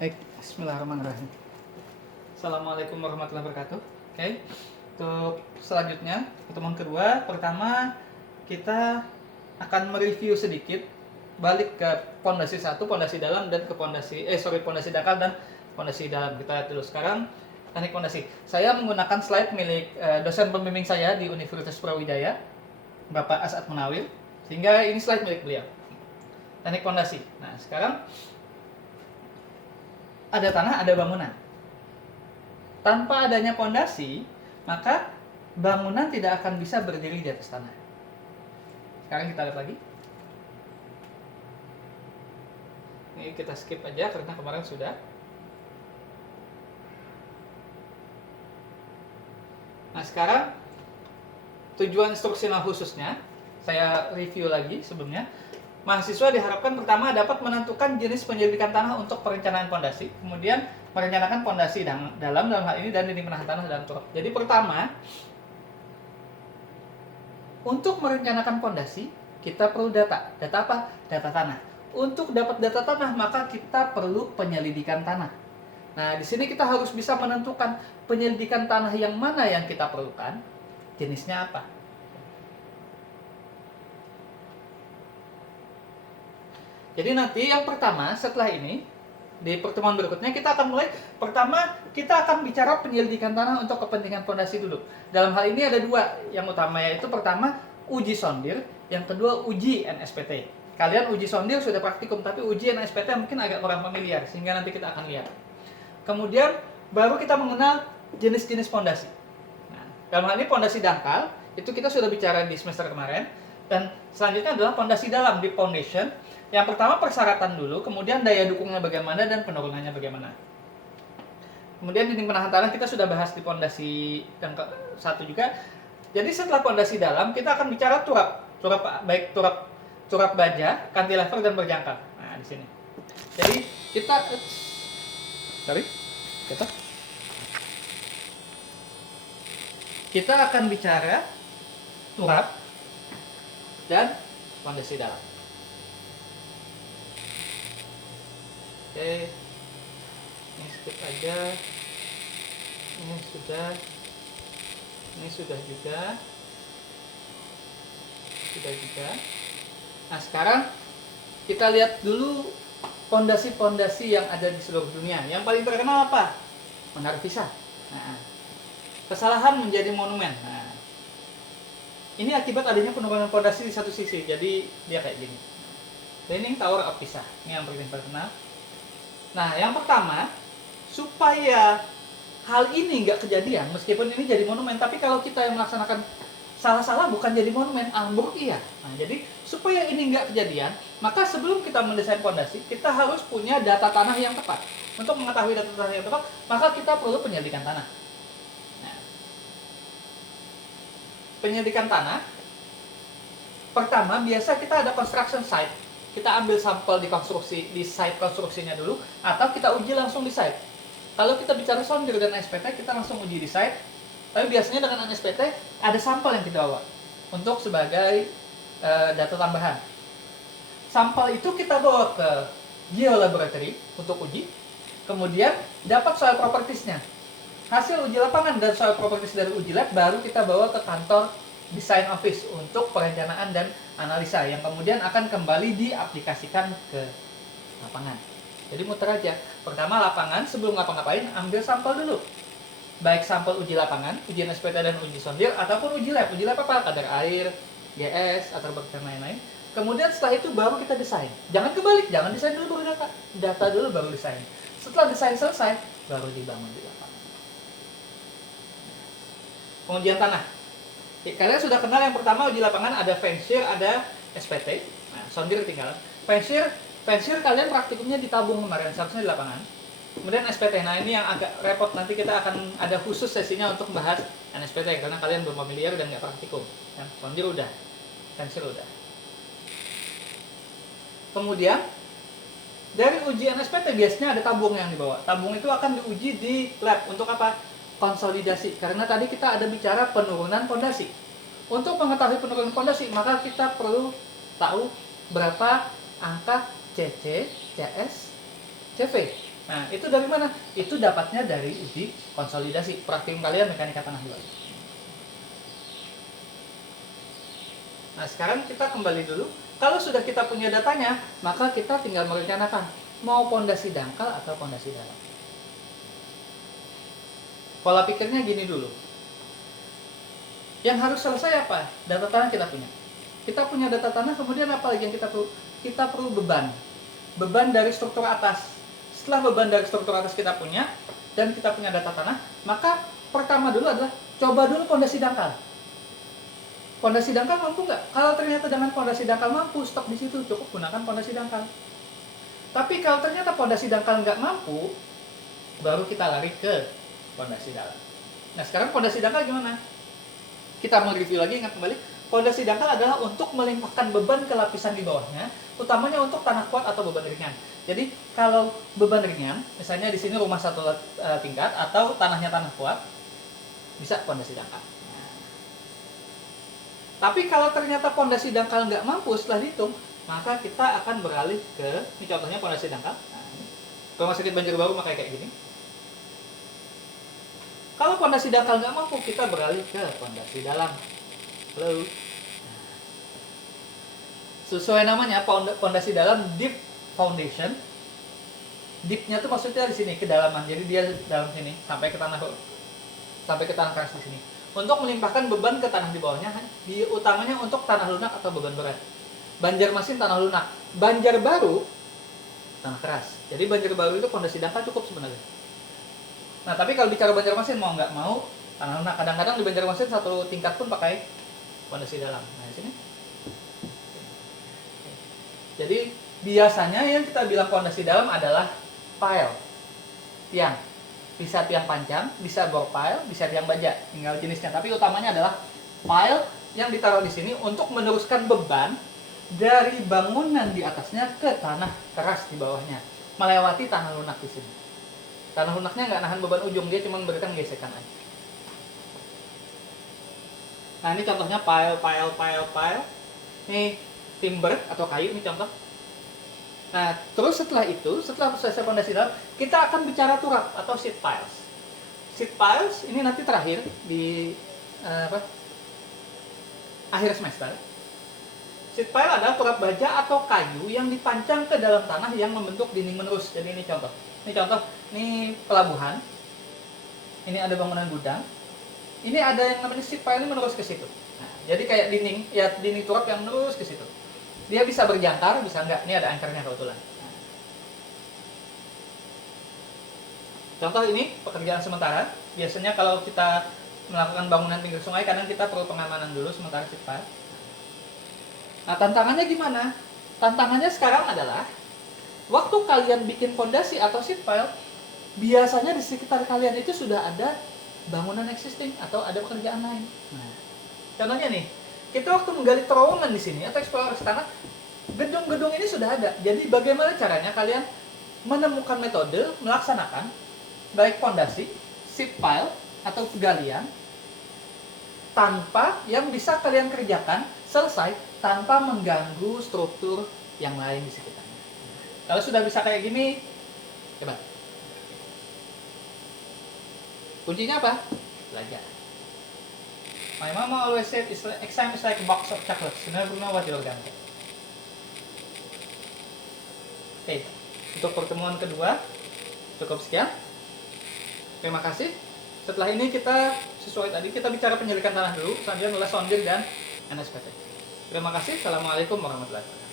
Baik, bismillahirrahmanirrahim. Assalamualaikum warahmatullahi wabarakatuh. Oke, untuk selanjutnya, pertemuan kedua, pertama kita akan mereview sedikit balik ke pondasi satu, pondasi dalam dan ke pondasi dangkal dan pondasi dalam. Kita lihat dulu sekarang teknik pondasi. Saya menggunakan slide milik dosen pembimbing saya di Universitas Brawijaya, Bapak As'ad Munawir, sehingga ini slide milik beliau. Teknik pondasi. Nah, sekarang ada tanah, ada bangunan. Tanpa adanya pondasi, maka bangunan tidak akan bisa berdiri di atas tanah. Sekarang kita lihat lagi. Ini kita skip aja karena kemarin sudah. Nah, sekarang tujuan instruksional khususnya saya review lagi sebelumnya. Mahasiswa diharapkan pertama dapat menentukan jenis penyelidikan tanah untuk perencanaan pondasi, kemudian merencanakan pondasi dalam hal ini dan dinding penahan tanah dalam turap. Jadi pertama, untuk merencanakan pondasi kita perlu data. Data apa? Data tanah. Untuk dapat data tanah maka kita perlu penyelidikan tanah. Nah, di sini kita harus bisa menentukan penyelidikan tanah yang mana yang kita perlukan, jenisnya apa. Jadi nanti yang pertama setelah ini di pertemuan berikutnya kita akan mulai. Pertama kita akan bicara penyelidikan tanah untuk kepentingan pondasi dulu. Dalam hal ini ada dua yang utama, yaitu pertama uji sondir, yang kedua uji NSPT. Kalian uji sondir sudah praktikum, tapi uji NSPT mungkin agak kurang familiar, sehingga nanti kita akan lihat. Kemudian baru kita mengenal jenis-jenis pondasi. Nah, dalam hal ini pondasi dangkal itu kita sudah bicara di semester kemarin, dan selanjutnya adalah pondasi dalam di foundation. Yang pertama persyaratan dulu, kemudian daya dukungnya bagaimana dan penurunannya bagaimana. Kemudian dinding penahan tanah kita sudah bahas di pondasi yang satu juga. Jadi setelah pondasi dalam kita akan bicara turap baik turap baja, cantilever dan berjangkar. Nah, di sini. Jadi kita akan bicara turap dan pondasi dalam. Oke, ini skip aja. Ini sudah juga. Nah, sekarang kita lihat dulu pondasi-pondasi yang ada di seluruh dunia. Yang paling terkenal apa? Menara Pisa. Nah, kesalahan menjadi monumen. Nah, ini akibat adanya penurunan pondasi di satu sisi. Jadi dia kayak gini. Leaning Tower of Pisa. Ini yang paling terkenal. Nah, yang pertama, supaya hal ini nggak kejadian, meskipun ini jadi monumen, tapi kalau kita yang melaksanakan salah-salah bukan jadi monumen, ambruk iya. Nah, jadi supaya ini nggak kejadian, maka sebelum kita mendesain pondasi, kita harus punya data tanah yang tepat. Untuk mengetahui data tanah yang tepat, maka kita perlu penyelidikan tanah. Nah, penyelidikan tanah, pertama biasa kita ada construction site. Kita ambil sampel di site konstruksinya dulu, atau kita uji langsung di site. Kalau kita bicara sondir dan SPT, kita langsung uji di site. Tapi biasanya dengan SPT ada sampel yang kita bawa untuk sebagai data tambahan. Sampel itu kita bawa ke geolaboratory untuk uji, kemudian dapat soil propertiesnya. Hasil uji lapangan dan soil properties dari uji lab baru kita bawa ke kantor design office untuk perencanaan dan analisa yang kemudian akan kembali diaplikasikan ke lapangan. Jadi muter aja. Pertama lapangan, sebelum ngapa-ngapain ambil sampel dulu. Baik sampel uji lapangan, uji SPT dan uji sondir, ataupun uji lab. Uji lab apa? Kadar air, GS, atau dan lain-lain. Kemudian setelah itu baru kita desain. Jangan kebalik, jangan desain dulu baru data. Data dulu baru desain. Setelah desain selesai, baru dibangun di lapangan. Pengujian tanah. Kalian sudah kenal yang pertama uji lapangan, ada fancier, ada SPT. Nah, sondir tinggal. Fancier kalian praktikumnya ditabung kemarin, seharusnya di lapangan. Kemudian SPT, nah ini yang agak repot, nanti kita akan ada khusus sesinya untuk membahas SPT karena kalian belum familiar dan nggak praktikum. Ya, sondir udah, fancier udah. Kemudian dari uji SPT biasanya ada tabung yang dibawa. Tabung itu akan diuji di lab untuk apa? Konsolidasi, karena tadi kita ada bicara penurunan pondasi. Untuk mengetahui penurunan pondasi, maka kita perlu tahu berapa angka CC, CS, CV. Nah, itu dari mana? Itu dapatnya dari uji konsolidasi praktikum kalian mekanika tanah 2. Nah, sekarang kita kembali dulu. Kalau sudah kita punya datanya, maka kita tinggal merencanakan mau pondasi dangkal atau pondasi dalam. Pola pikirnya gini dulu. Yang harus selesai apa? Data tanah kita punya. Kita punya data tanah, kemudian apa lagi yang kita perlu? Kita perlu beban. Beban dari struktur atas. Setelah beban dari struktur atas kita punya, dan kita punya data tanah, maka pertama dulu adalah coba dulu pondasi dangkal. Pondasi dangkal mampu nggak? Kalau ternyata dengan pondasi dangkal mampu, stop di situ, cukup gunakan pondasi dangkal. Tapi kalau ternyata pondasi dangkal nggak mampu, baru kita lari ke pondasi dalam. Nah, sekarang pondasi dangkal gimana? Kita mau review lagi, ingat kembali. Pondasi dangkal adalah untuk melimpahkan beban ke lapisan di bawahnya, utamanya untuk tanah kuat atau beban ringan. Jadi kalau beban ringan, misalnya di sini rumah satu tingkat atau tanahnya tanah kuat, bisa pondasi dangkal. Tapi kalau ternyata pondasi dangkal nggak mampu setelah dihitung, maka kita akan beralih ke, ini contohnya pondasi dangkal. Nah, rumah sakit Banjarbaru maka kayak gini. Kalau pondasi dangkal nggak mampu, kita beralih ke pondasi dalam. Halo. Sesuai namanya, pondasi dalam deep foundation. Deepnya tuh maksudnya di sini kedalaman. Jadi dia dalam sini sampai ke tanah keras di sini. Untuk melimpahkan beban ke tanah di bawahnya, utamanya untuk tanah lunak atau beban berat. Banjarmasin tanah lunak, Banjarbaru tanah keras. Jadi Banjarbaru itu pondasi dangkal cukup sebenarnya. Nah, tapi kalau bicara Banjarmasin mau nggak mau tanah lunak, kadang-kadang di Banjarmasin satu tingkat pun pakai pondasi dalam. Nah, di sini. Jadi biasanya yang kita bilang pondasi dalam adalah pile, tiang. Bisa tiang panjang, bisa bor pile, bisa tiang baja, tinggal jenisnya. Tapi utamanya adalah pile yang ditaruh di sini untuk meneruskan beban dari bangunan di atasnya ke tanah keras di bawahnya, melewati tanah lunak di sini. Tanah lunaknya nggak nahan beban ujung, dia cuma memberikan gesekan aja. Nah, ini contohnya pile. Ini timber atau kayu, ini contoh. Nah, terus setelah itu, setelah selesai pondasi dalam, kita akan bicara turap atau sheet piles. Sheet piles ini nanti terakhir di akhir semester. Sheet pile adalah turap baja atau kayu yang dipancang ke dalam tanah yang membentuk dinding menerus. Jadi ini contoh. Ini pelabuhan. Ini ada bangunan gudang. Ini ada yang namanya sheet pile, ini menerus ke situ. Nah, jadi kayak dinding turap yang menerus ke situ. Dia bisa berjangkar, bisa enggak. Ini ada anchornya kebetulan. Contoh ini pekerjaan sementara. Biasanya kalau kita melakukan bangunan pinggir sungai, kadang kita perlu pengamanan dulu sementara sheet pile. Nah, tantangannya gimana? Tantangannya sekarang adalah waktu kalian bikin fondasi atau sheet pile, biasanya di sekitar kalian itu sudah ada bangunan existing atau ada pekerjaan lain. Nah, contohnya nih, kita waktu menggali terowongan di sini atau eksplorasi tanah, gedung-gedung ini sudah ada. Jadi bagaimana caranya kalian menemukan metode melaksanakan baik fondasi, sheet pile atau penggalian tanpa yang bisa kalian kerjakan selesai tanpa mengganggu struktur yang lain di sekitarnya. Kalau sudah bisa kayak gini, hebat. Kuncinya apa? Belajar. My mama always said exam is like a box of chocolates. You never know what you'll get. Oke, untuk pertemuan kedua cukup sekian. Terima kasih. Setelah ini kita sesuai tadi kita bicara penyelidikan tanah dulu, selanjutnya adalah sounding dan NSPT. Terima kasih. Assalamualaikum warahmatullahi wabarakatuh.